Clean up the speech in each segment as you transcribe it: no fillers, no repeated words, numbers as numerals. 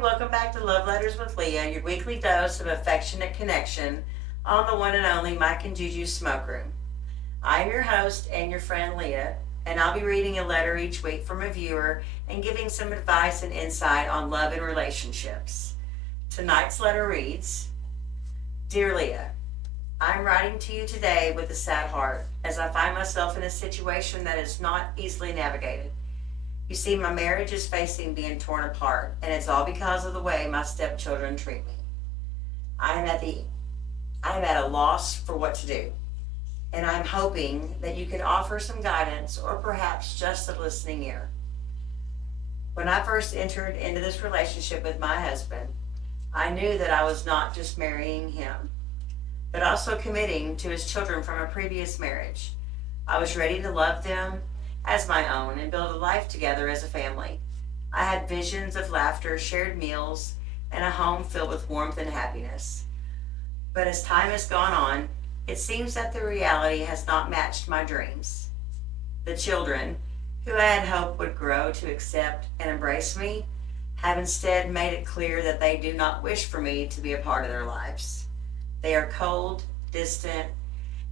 welcome back to Love Letters with Leah, your weekly dose of affectionate connection on the one and only Mike and Juju's Smoke Room. I'm your host and your friend Leah, and I'll be reading a letter each week from a viewer and giving some advice and insight on love and relationships. Tonight's letter reads, Dear Leah, I'm writing to you today with a sad heart as I find myself in a situation that is not easily navigated. You see, my marriage is facing being torn apart, and it's all because of the way my stepchildren treat me. I am at a loss for what to do, and I'm hoping that you can offer some guidance or perhaps just a listening ear. When I first entered into this relationship with my husband, I knew that I was not just marrying him, but also committing to his children from a previous marriage. I was ready to love them as my own and build a life together as a family. I had visions of laughter, shared meals, and a home filled with warmth and happiness. But as time has gone on, it seems that the reality has not matched my dreams. The children, who I had hoped would grow to accept and embrace me, have instead made it clear that they do not wish for me to be a part of their lives. They are cold, distant,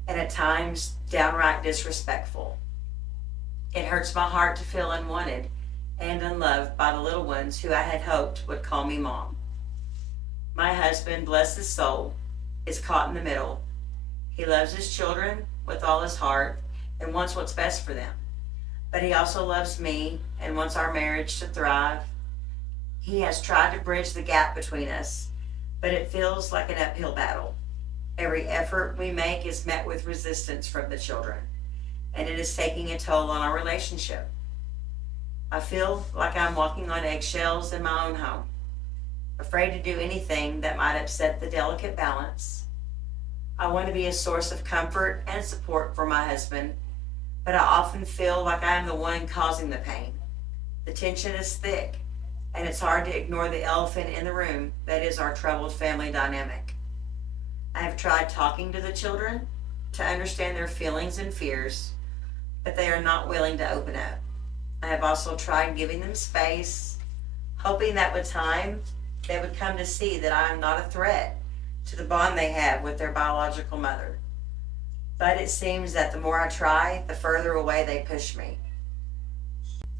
and at times downright disrespectful. It hurts my heart to feel unwanted and unloved by the little ones who I had hoped would call me mom. My husband, bless his soul, is caught in the middle. He loves his children with all his heart and wants what's best for them. But he also loves me and wants our marriage to thrive. He has tried to bridge the gap between us, but it feels like an uphill battle. Every effort we make is met with resistance from the children, and it is taking a toll on our relationship. I feel like I'm walking on eggshells in my own home, afraid to do anything that might upset the delicate balance. I want to be a source of comfort and support for my husband, but I often feel like I am the one causing the pain. The tension is thick, and it's hard to ignore the elephant in the room that is our troubled family dynamic. I have tried talking to the children to understand their feelings and fears, but they are not willing to open up. I have also tried giving them space, hoping that with time they would come to see that I am not a threat to the bond they have with their biological mother. But it seems that the more I try, the further away they push me.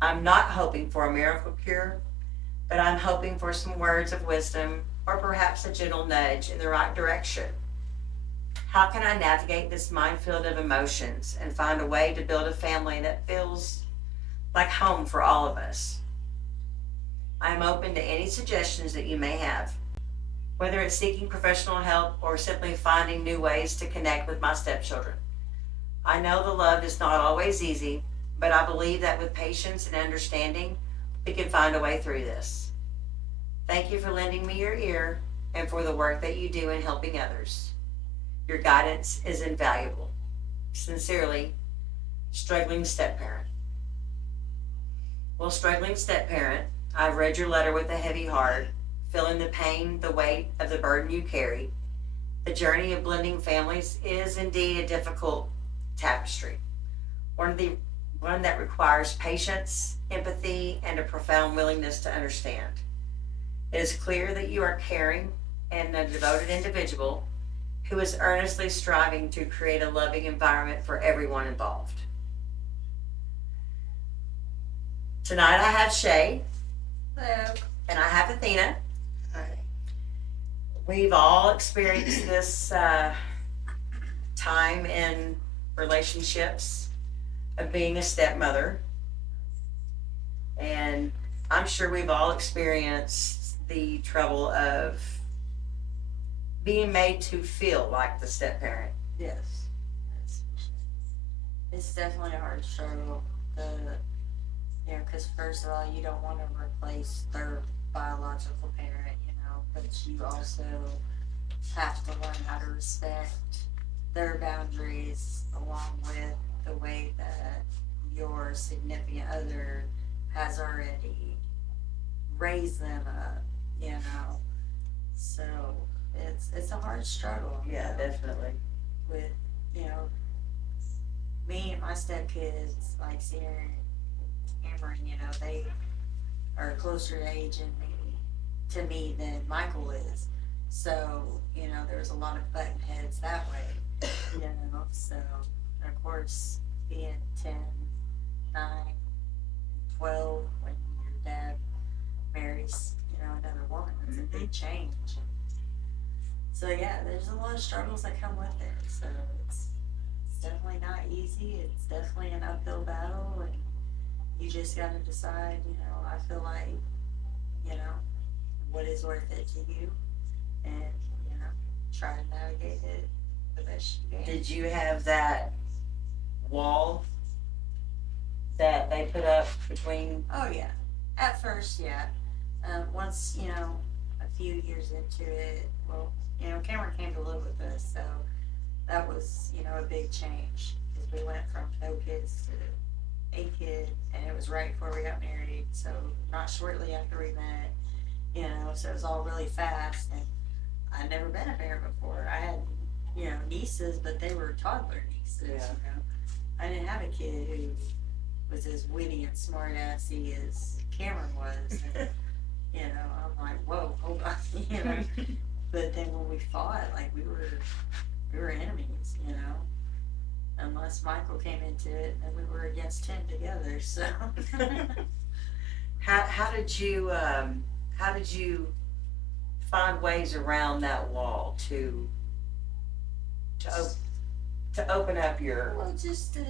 I'm not hoping for a miracle cure, but I'm hoping for some words of wisdom or perhaps a gentle nudge in the right direction. How can I navigate this minefield of emotions and find a way to build a family that feels like home for all of us? I am open to any suggestions that you may have, whether it's seeking professional help or simply finding new ways to connect with my stepchildren. I know the love is not always easy, but I believe that with patience and understanding, we can find a way through this. Thank you for lending me your ear and for the work that you do in helping others. Your guidance is invaluable. Sincerely, Struggling Step-Parent. Well, Struggling Step-Parent, I've read your letter with a heavy heart, feeling the pain, the weight of the burden you carry. The journey of blending families is indeed a difficult tapestry, one that requires patience, empathy, and a profound willingness to understand. It is clear that you are caring and a devoted individual who is earnestly striving to create a loving environment for everyone involved. Tonight I have Shae. Hello. And I have Athena. Hi. We've all experienced this time in relationships of being a stepmother. And I'm sure we've all experienced the trouble of being made to feel like the step-parent. Yes. It's definitely a hard struggle. Because first of all, you don't want to replace their biological parent, but you also have to learn how to respect their boundaries along with the way that your significant other has already raised them up, So it's a hard struggle. Yeah, definitely. With, me and my stepkids, like Sierra and Cameron, they are closer age than me. to me than Michael is. So, you know, there was a lot of button heads that way, you know. So, and of course, being 10, 9, 12 when your dad marries, you know, another woman, it's a big change. So, yeah, there's a lot of struggles that come with it. So, it's definitely not easy. It's definitely an uphill battle, and you just got to decide, you know, I feel like, you know, what is worth it to you, and, you know, try to navigate it the best you can. Did you have that wall that they put up between? Oh, yeah. At first, yeah. Once, you know, a few years into it, well, you know, Cameron came to live with us, so that was, you know, a big change, because we went from no kids to a kid, and it was right before we got married, so not shortly after we met, you know, so it was all really fast, and I'd never been a parent before. I had, you know, nieces, but they were toddler nieces, Yeah. you know. I didn't have a kid who was as witty and smart-assy as Cameron was, and, you know, I'm like, whoa, hold on, you know. But then when we fought, like, we were enemies, you know. Unless Michael came into it, and we were against him together. So, How did you find ways around that wall to op- to open up your? well, just to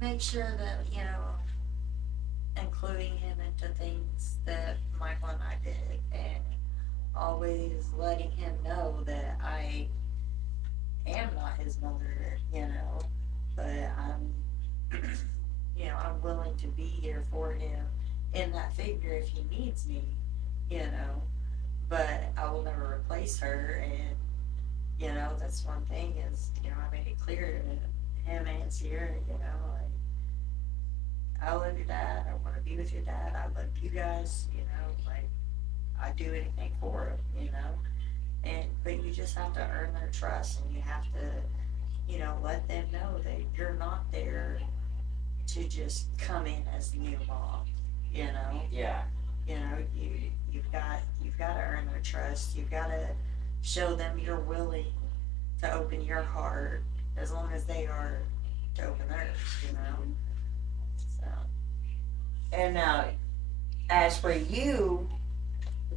make sure that, you know, including him into things that Michael and I did, and always letting him know that I am not his mother, you know, but I'm, you know, I'm willing to be here for him in that figure if he needs me, you know, but I will never replace her. And, you know, that's one thing is, you know, I made it clear to him and Sierra, you know, like, I love your dad, I want to be with your dad, I love you guys, you know, like, I'd do anything for him, you know. And but you just have to earn their trust, and you have to, you know, let them know that you're not there to just come in as the new mom, you know. Yeah. You know, you've got to earn their trust. You've got to show them you're willing to open your heart as long as they are to open theirs, you know. So And now, as for you,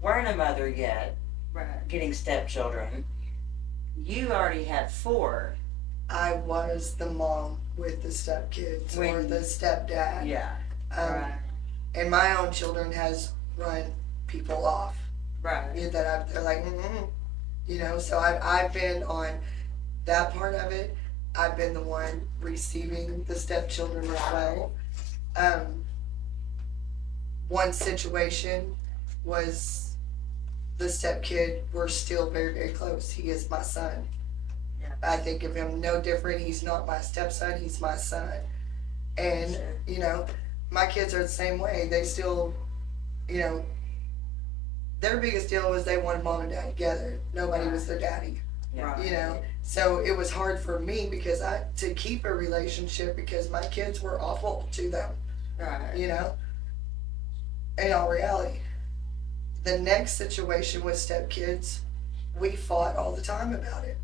weren't a mother yet, right. getting stepchildren. You already had 4. I was the mom with the stepkids or When- the stepdad. Yeah. Right. And my own children has run people off. Right. They're like, you know, so I've been on that part of it. I've been the one receiving the stepchildren as well. One situation was the stepkid, we're still very, very close. He is my son. Yeah. I think of him no different. He's not my stepson, he's my son. And, Sure. you know, my kids are the same way. They still, you know, their biggest deal was they wanted mom and dad together. Nobody was their daddy, Right. you know. So it was hard for me because to keep a relationship because my kids were awful to them, Right. you know. In all reality, the next situation with stepkids, we fought all the time about it.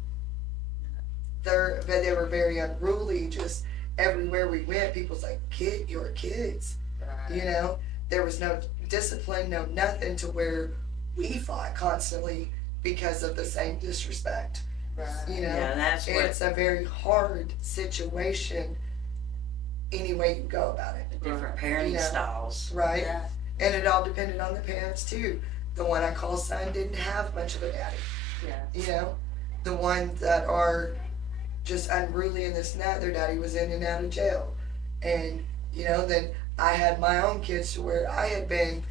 They were very unruly. Just everywhere we went, people's like, "Kid, your kids," Right. you know. There was no discipline, no nothing to where we fought constantly because of the same disrespect. Right. You know, Yeah, and that's what it's a very hard situation. Any way you go about it, different parenting You know. styles. right? Yeah. And it all depended on the parents too. The one I call son didn't have much of a daddy. Yeah. You know, the ones that are just unruly and this and that, their daddy was in and out of jail. And, you know, then I had my own kids to where I had been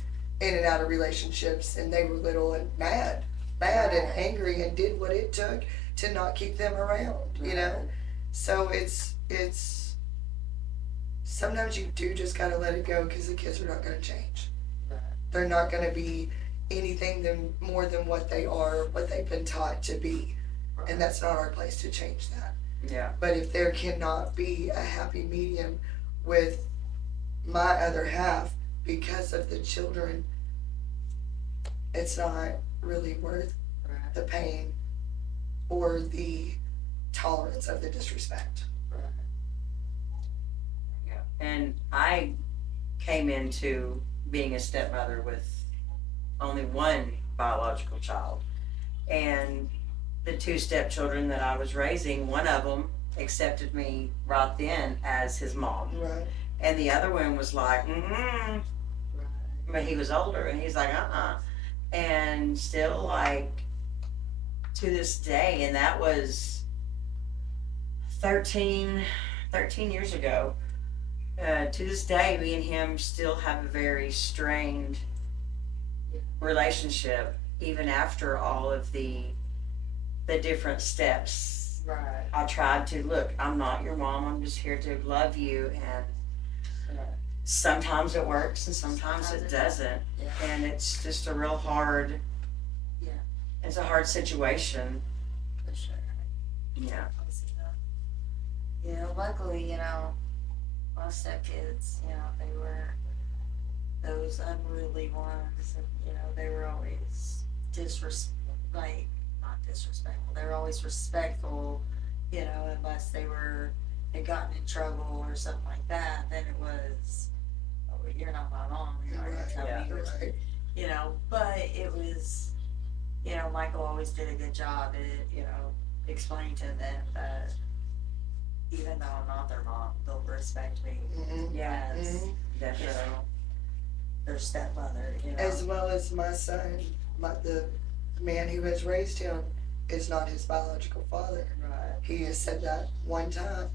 in and out of relationships and they were little and mad and angry and did what it took to not keep them around, you know? So it's sometimes you do just gotta let it go because the kids are not gonna change. Right. They're not gonna be anything more than what they are, what they've been taught to be. And that's not our place to change that. Yeah. But if there cannot be a happy medium with my other half because of the children, it's not really worth Right. the pain or the tolerance of the disrespect. Right. Yeah. And I came into being a stepmother with only one biological child. And the two stepchildren that I was raising, one of them accepted me right then as his mom. Right. And the other one was like, mm-mm. Right. But he was older and he's like, uh-uh. And still, like, to this day, and that was 13 years ago. To this day, me and him still have a very strained relationship, even after all of the different steps. Right. I tried to look. I'm not your mom. I'm just here to love you, and Right. sometimes it works and sometimes it doesn't. Yeah. And it's just a real hard. Yeah. It's a hard situation. For sure. Yeah. I see that. You know, luckily, you know, my stepkids, you know, they were those unruly ones, and you know, they were always not disrespectful. They were always respectful, you know, unless they had gotten in trouble or something like that. Then it was, oh, well, you're not my mom. You're not gonna Right. tell Yeah. me what to do. Right. You know. But it was, you know, Michael always did a good job at, you know, explaining to them that even though I'm not their mom, they'll respect me Mhm. Yeah. as, Mhm. you Definitely. know, their stepmother, you know. As well as my son, the man who has raised him is not his biological father. Right. He has said that one time.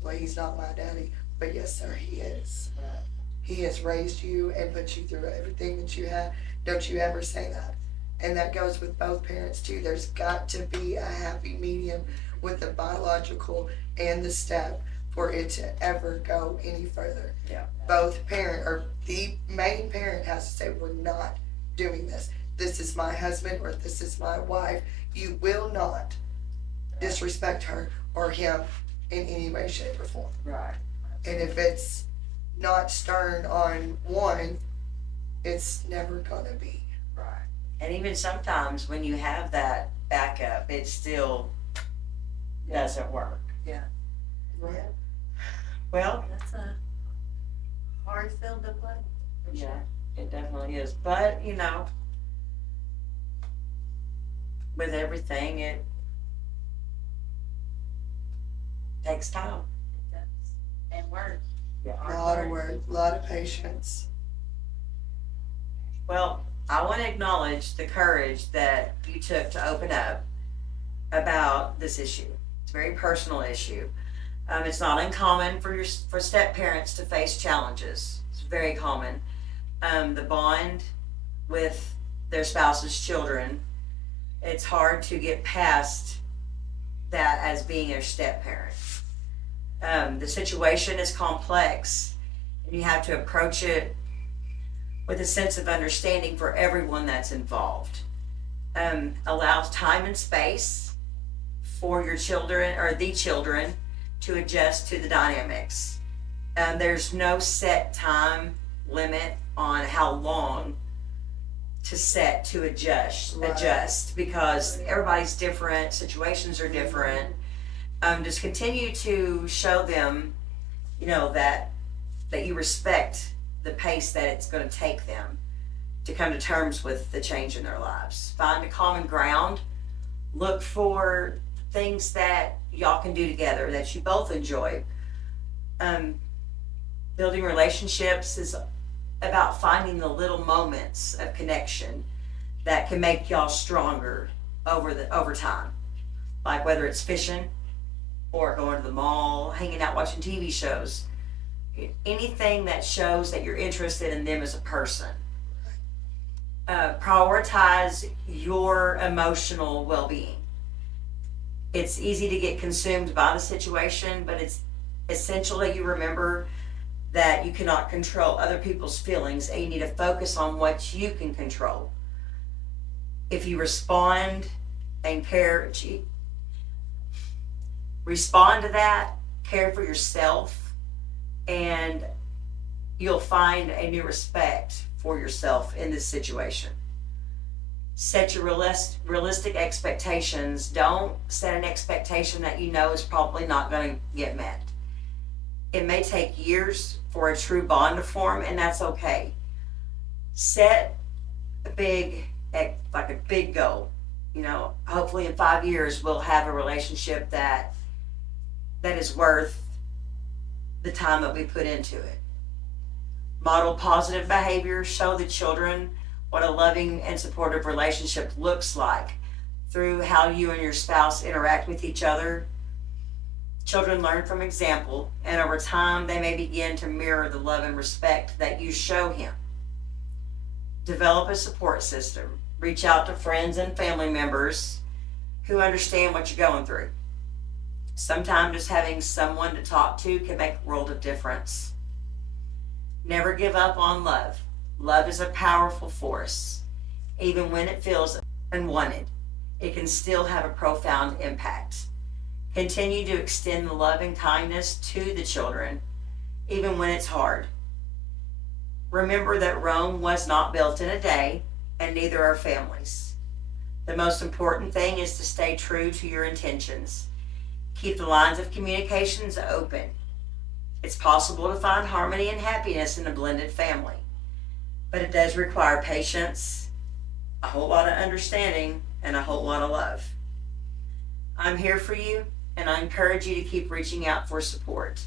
Well, he's not my daddy, but yes, sir, he is. Right. He has raised you and put you through everything that you have. Don't you ever say that. And that goes with both parents too. There's got to be a happy medium with the biological and the step for it to ever go any further. Yeah. Both parent or the main parent has to say, we're not doing this. This is my husband or this is my wife. You will not disrespect her or him in any way, shape, or form. Right. And if it's not stern on one, it's never gonna be. Right. And even sometimes when you have that backup, it still doesn't work. Right. Well, That's a hard field to play. For yeah, sure. it definitely is. But, you know, with everything, it takes time. It does. And work. Yeah. A lot of work, a lot of patience. Well, I want to acknowledge the courage that you took to open up about this issue. It's a very personal issue. It's not uncommon for step parents to face challenges. It's very common. The bond with their spouse's children, it's hard to get past that as being a step parent. The situation is complex, and you have to approach it with a sense of understanding for everyone that's involved. Allow time and space for your children or the children to adjust to the dynamics. There's no set time limit on how long to set to adjust Right. because everybody's different, situations are different. Just continue to show them, you know, that you respect the pace that it's going to take them to come to terms with the change in their lives. Find a common ground. Look for things that y'all can do together that you both enjoy. Building relationships is about finding the little moments of connection that can make y'all stronger over time. Like whether it's fishing or going to the mall, hanging out watching TV shows. Anything that shows that you're interested in them as a person. Prioritize your emotional well-being. It's easy to get consumed by the situation, but it's essential that you remember that you cannot control other people's feelings and you need to focus on what you can control. If you respond and respond to that, care for yourself, and you'll find a new respect for yourself in this situation. Set your realistic expectations. Don't set an expectation that you know is probably not going to get met. It may take years for a true bond to form, and that's okay. Set a big goal. You know, hopefully in 5 years we'll have a relationship that is worth the time that we put into it. Model positive behavior. Show the children what a loving and supportive relationship looks like through how you and your spouse interact with each other. Children learn from example, and over time they may begin to mirror the love and respect that you show him. Develop a support system. Reach out to friends and family members who understand what you're going through. Sometimes just having someone to talk to can make a world of difference. Never give up on love. Love is a powerful force. Even when it feels unwanted, it can still have a profound impact. Continue to extend the love and kindness to the children, even when it's hard. Remember that Rome was not built in a day, and neither are families. The most important thing is to stay true to your intentions. Keep the lines of communications open. It's possible to find harmony and happiness in a blended family, but it does require patience, a whole lot of understanding, and a whole lot of love. I'm here for you, and I encourage you to keep reaching out for support.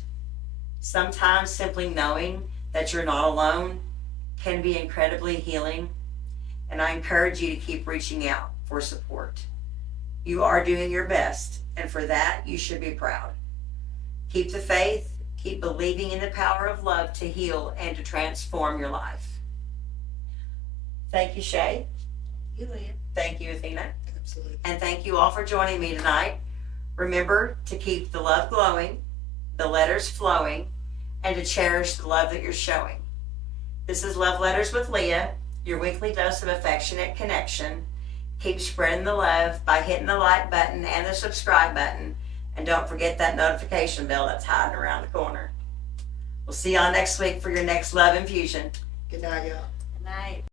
Sometimes simply knowing that you're not alone can be incredibly healing, and I encourage you to keep reaching out for support. You are doing your best, and for that, you should be proud. Keep the faith, keep believing in the power of love to heal and to transform your life. Thank you, Shae. You, Leah. Thank you, Athena. Absolutely. And thank you all for joining me tonight. Remember to keep the love glowing, the letters flowing, and to cherish the love that you're showing. This is Love Letters with Leah, your weekly dose of affectionate connection. Keep spreading the love by hitting the like button and the subscribe button. And don't forget that notification bell that's hiding around the corner. We'll see y'all next week for your next love infusion. Good night, y'all. Good night.